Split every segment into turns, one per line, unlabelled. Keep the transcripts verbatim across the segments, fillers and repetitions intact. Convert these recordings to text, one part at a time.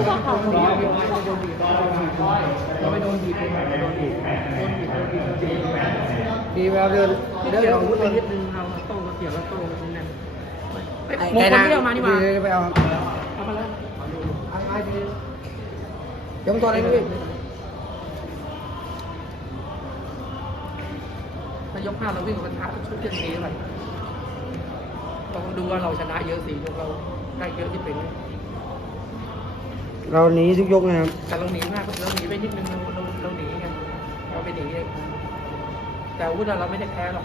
พวกเขาเขาโดนบีบเราไปโดนบีบโดนบีบโดนบีบโดนบีบโดนบีบดีแววเดินเดินของวุ้นไปนิดนึงเราโต้ก็เกี่ยวแล้วโต้ตรงนั้นมงคลไม่ได้เอามานี่มาไปเอาเอามาแล้วไอ้ดียกตัวอะไรนี่ถ้ายกห้าเราวิ่งกับท้าชุดเทียนนี้ไปต้องดูว่าเราชนะเยอะสิยกเราได้เยอะที่เป็น
เราหนีทุกยกนะครับ
แต่เราหนีมากเราหนีไปนิดนึงเราเราเราหนีไงเราไปหนีแต่อาวุธเราไม่ได้แพ้หรอก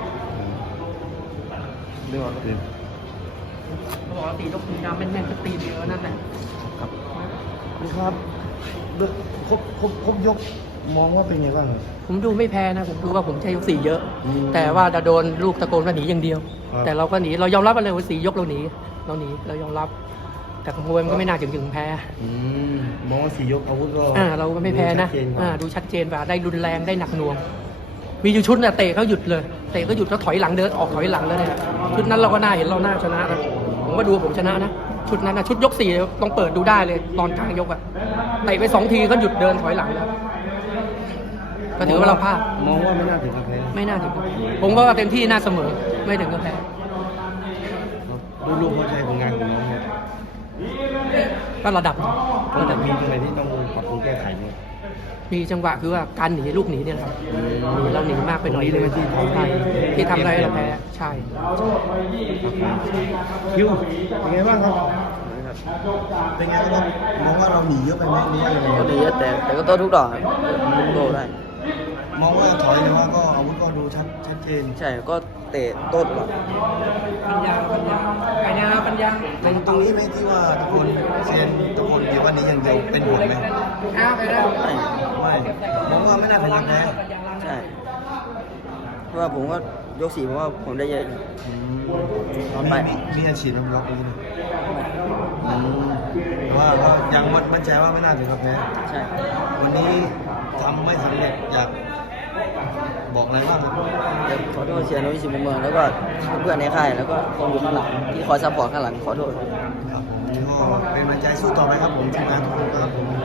เรื่องอะไร
เขาบอกว่าตียกยาวแม่นๆก็ตีเยอะนั่นแหละ
ครับครับครบครบครบยกมองว่าเป็นไงบ้าง
ผมดูไม่แพ้นะผมดูว่าผมใช้ยกสี่เยอะแต่ว่าจะโดนลูกตะโกนว่าหนีอย่างเดียวแต่เราก็หนีเรายอมรับไปเลยว่าสี่ยกเราหนีเราหนีเรายอมรับแต่ของมวยมันก็ไม่น่าถึงถึงแพ้
มองว่าสี่ยกอาวุธก็
อ่าเราก็ไม่แพ้นะอ่าดูชัดเจนว่าได้รุนแรงได้หนักหน่วงมีอยู่ชุดน่ะเตะเขาหยุดเลยเตะเขาหยุดแล้วถอยหลังเดินออกถอยหลังแล้วเนี่ยชุดนั้นเราก็น่าเห็นเราน่าชนะนะผมก็ดูผมชนะนะชุดนั้นนะชุดยกสี่ต้องเปิดดูได้เลยตอนกลางยกอะเตะไปสองทีก็หยุดเดินถอยหลังแล้วก็ถือว่าเราพลาด
มองว่าไม่น่าถึงกับแพ้
ไม่น่าถึงผมก็เต็มที่น่าเสมอไม่ถึงกับแพ้
ดูลูกพอใจผลงานของน้องเนี่ย
ก็ระดับ
ระดับมีตรงไหนที่ต้องปรับปรุงแก้ไขไหม
มีจังหวะคือว่าการหนีลูกหนีเนี่ยครับเราหนีมากไปหน่อยเลยที่ทำได้ที่ทำอะไรเราแพ้ใช่
คิวเป็นไงบ้างครับเป็นไงครับมองว่าเราหนีเยอะไปไหมหรือว่ายังไง
ก็หนีเยอะแต่แต่ก็โต้ทุกดอกโต้ได้
มองว่าถอยหรือว่าก็อาวุธก็ดูชัดชัดเจน
ใช่ก็เตะโต้ตลอด
ปัญญาปัญญาปัญญาปัญญา
ตรงตรงนี้ไหมที่ว่าทุกคนเซียนทุกคนคิดว่านี้อย่างเดียวเป็นผลไหม
อ้าวไปแล้ว
ไม่ไม่มองว่าไม่น่าเป็นแพ้
ใช่เพราะว่าผมก็ยกสี่เพราะว่าผมได้เยอะ
ตอนนี้มีอาชีพมันล็อกนี้ว่าก็ยังมั่นใจว่าไม่น่าถึงกับแพ้
ใช่
วันนี้ทำไม่สำเร็จอยากบอกอะไรบ้าง
อยากขอโทษเชียร์นุ้ยสิมเมืองแล้วก็เพื่อนในค่ายแล้วก็คนอยู่ข้างหลังที่คอยซัพพอร์ตข้างหลังขอโทษ
ครับผมก็เป็นกำลังใจสู้ต่อไปครับผมทีมงานทุกคนครับผม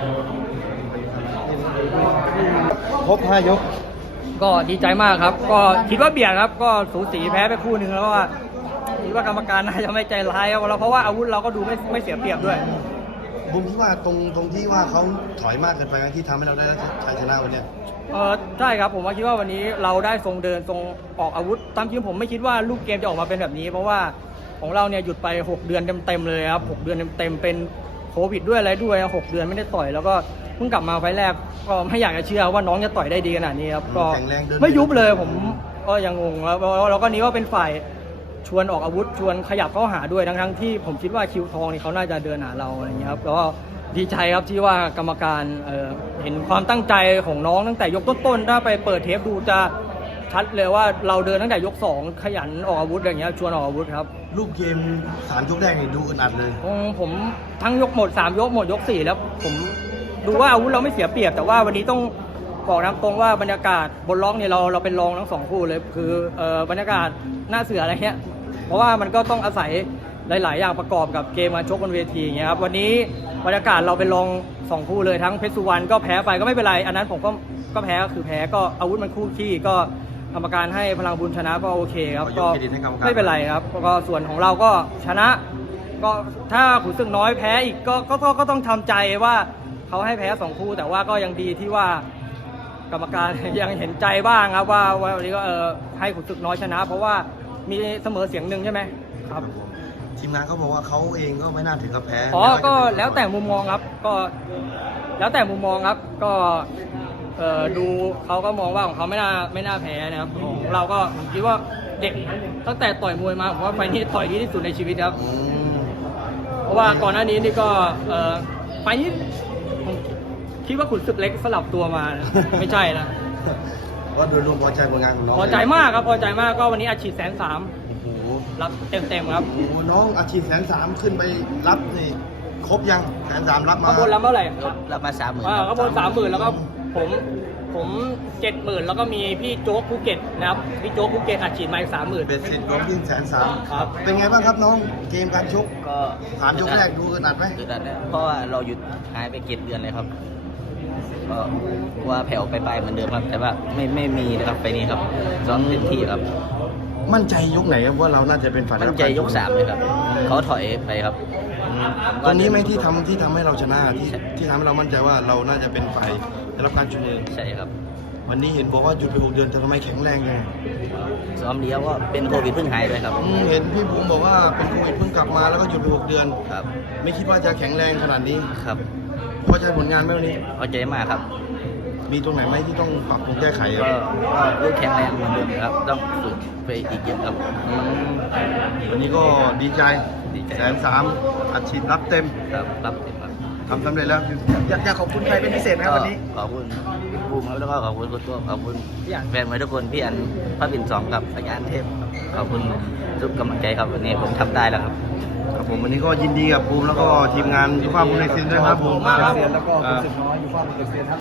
ครบห้ายก
ก็ดีใจมากครับก็คิดว่าเบียดครับก็สูสีแพ้ไปคู่หนึ่งแล้วว่าคิดว่ากรรมการน่าจะไม่ใจร้ายครับเพราะว่าอาวุธเราก็ดูไม่ไม่เสียเปรียบด้วย
ผมคิดว่าตรงตรงที่ว่าเขาถอยมากเกินไปที่ทำให้เราได้ชัยชนะวันนี้
เออใช่ครับผมว่าคิดว่าวันนี้เราได้ทรงเดินทรงออกอาวุธตามจริงผมไม่คิดว่าลูกเกมจะออกมาเป็นแบบนี้เพราะว่าของเราเนี่ยหยุดไปหกเดือนเต็มๆเลยครับหกเดือนเต็มๆเป็นโควิดด้วยอะไรด้วยหกเดือนไม่ได้ต่อยแล้วก็เพิ่งกลับมาไฟแรกก็ไม่อยากจะเชื่อว่าน้องจะต่อยได้ดีขนาดนี้ครับก็ไม่ยุบเลยผมก็ยังงงแล้วแล้วก็นี้ว่าเป็นฝ่ายชวนออกอาวุธชวนขยับเข้าหาด้วยทั้งๆที่ผมคิดว่าคิวทองนี่เขาน่าจะเดินหาเราอะไรอย่างเงี้ยครับก็ดีใจครับที่ว่ากรรมการ เ, เห็นความตั้งใจของน้องตั้งแต่ยกต้นๆถ้าไปเปิดเทปดูจะชัดเลยว่าเราเดินตั้งแต่ยกสองขยันออกอาวุธอย่างเงี้ยชวนออกอาวุธครับ
ลูกเกมสามยกแรกนี่ดูอึดอัดเลย
ผมทั้งยกหมดสามยกหมดยกสี่แล้วผมดูว่าอาวุธเราไม่เสียเปรียบแต่ว่าวันนี้ต้องบอกนะตรงว่าบรรยากาศบนล็อกเนี่ยเราเราเป็นรองทั้งสองคู่เลยคือเออบรรยากาศหน้าเสืออะไรเงี้ยเพราะว่ามันก็ต้องอาศัยหลายๆอย่างประกอบกับเกมมาชกบนเวทีอย่างเงี้ยครับวันนี้บรรยากาศเราเป็นรองสองคู่เลยทั้งเพชรสุวรรณก็แพ้ไปก็ไม่เป็นไรอันนั้นผมก็ก็แพ้ก็คือแพ้ก็อาวุธมันคู่ขี้ก็กรรมการให้พลังบุญชนะก็โอเคครับก็ไม่เป็นไรครับก็ส่วนของเราก็ชนะก็ถ้าขุนศึกน้อยแพ้อีกก็ก็ก็ต้องทำใจว่าเขาให้แพ้สองคู่แต่ว่าก็ยังดีที่ว่ากรรมการยังเห็นใจบ้างครับว่าวันนี้ก็เออให้ขุนศึกน้อยชนะเพราะว่ามีเสมอเสียงหนึ่งใช่ไหมครับ
ทีมงานเขาบอกว่าเขาเองก็ไม่น่าถึงกับแพ้
อ๋อก็แล้วแต่มุมมองครับก็แล้วแต่มุมมองครับก็เอ่อดูเขาก็มองว่าของเขาไม่น่าไม่น่าแพ้นะครับของเราก็ผมคิดว่าเด็กตั้งแต่ต่อยมวยมาผมว่าไฟนี้ต่อยดีที่สุดในชีวิตครับเพราะว่าก่อนหน้านี้นี่ก็เอ่อไฟนี้ผมคิดว่าขุนศึกเล็กสลับตัวมาไม่ใช่นะ
ว่าโดยรวมพอใจผลงานของน้อง
พอใจมากครับพอใจมากก็วันนี้อาชีพแสนสามรับเต็มๆครับ
โอ้น้องอาชีพแสนสามขึ้นไปรับนี่ครบยังแสนสามรับมา
ขบวนรับเท่าไหร่
รับมาสามหมื่น
ขบวนสามหมื่นแล้วก็ผมผมเจ็ดหมื่นแล้วก็มีพี่โจ๊กภูเก็ตนะครับพี่โจ๊กภูเก็ตอัดฉีดมาอีกสามหมื่น
เบ็ดเสร็จรวมยิ่งแสนสาม
ครับ
เป็นไงบ้างครับน้องเกมการชก
ก็
ถามยกแรกดูอึดอัดไหม
อึดอัดนะเพราะว่าเราหยุดหายไปเจ็ดเดือนเลยครับก็กลัว่าแผ่วไปไปเหมือนเดิมครับ แต่ว่าไม่ไม่มีนะครับไปนี้ครับซ้อมเต็มที่ครับ
มั่นใจยกไหนครับว่าเราน่าจะเป็นฝ่าย
มั่นใจยกสามเลยครับเขาถอยไปครับ
ตอนนี้ไหมที่ทำที่ทำให้เราชนะที่ที่ทำให้เรามั่นใจว่าเราน่าจะเป็นฝ่ายได้รับการชูมือ
ใช่ครับ
วันนี้เห็นบอกว่าหยุดไปหกเดือนแต่ทำไมแข็งแรงยังไง
ซ้อมเดียวก็เป็นโควิดเพิ่งหายไปครับ
อืมเห็นพี่บุ๋มบอกว่าเป็นโควิดเพิ่งกลับมาแล้วก็หยุดไปหกเดือน
ครับ
ไม่คิดว่าจะแข็งแรงขนาดนี้
ครับ
พอใจผลงานไหมวันนี้
เอาใจมากครับ
มีตรงไหนไหมที่ต้องปรับปรุงแก้ไขค
ก็
รับ
ก็ลูกแข็งแรงเหมือนเดิมครับ ต้องฝึกไปอีกเยอะครับ
อืมวันนี้ก็ดีใจ
ดีใจ
แสนสามอัดฉีดรับเต็ม
ครับรับเต็มครับ
ทำสำเร็จแล้วอยากอยากขอบคุณใครเป็นพิเศษไหมครับวันนี้
ขอบคุณพี่บูมครับแล้วก็ขอบคุณคุณตัวขอบคุณ
พี่อัน
แฟนมวยทุกคนพี่อันพระบินสองกับอาจารย์เทพครับขอบคุณทุกกำลังใจครับวันนี้ผมทำได้แล้วครับ
ครับผมวันนี้ก็ยินดีกับภูมิแล้วก็ทีมงานยูฟ่าภูมิในซินด้วยครับผม
ขอบคุณมากครับ
แล้วก็คุณสิบน้อยยูฟ่าภูมิในซินครับ